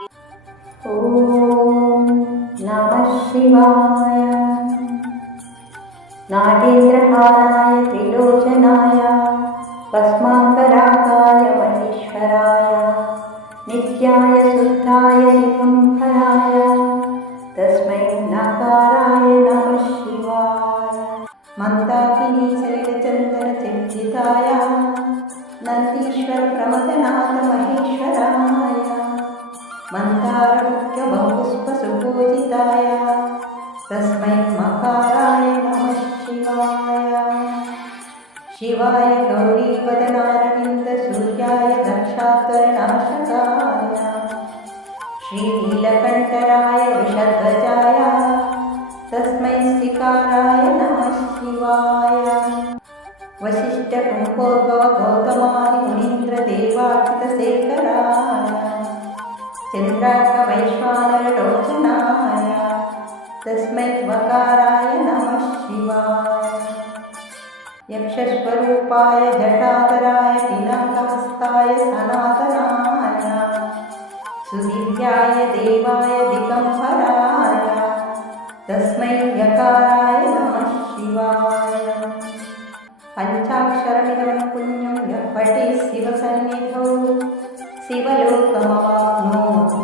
ॐ नमः शिवाय। नागेन्द्रहाराय त्रिलोचनाय भस्माङ्गरागाय महेश्वराय नित्याय शुद्धाय दिगम्बराय तस्मै नकाराय नमः शिवाय। मन्दाकिनी चलितचन्दनचर्चिताय नन्दीश्वर प्रमथनाथ महेश्वराय मन्दारमुख्यबहुपुष्पसुपूजिताय तस्मै मकाराय नमः शिवाय। शिवाय गौरीवदनारविन्दसूर्याय दक्षात्वरनाशकाय श्रीनीलकण्ठराय वृषध्वजाय तस्मै सिकाराय नमः शिवाय। वसिष्ठकुम्भोद्भव गौतमादि मुनीन्द्रदेवार्चितशेखराय चन्द्रार्कवैश्वानरलोचनाय तस्मै वकाराय नमः शिवाय। यक्षस्वरूपाय जटाधराय पिनाकहस्ताय सनातनाय सुदिव्याय देवाय दिगम्बराय तस्मै यकाराय नमः शिवाय। पञ्चाक्षरमिदं पुण्यं यः पठेत् शिवसन्निधौ शिवलोकमवाप्नोति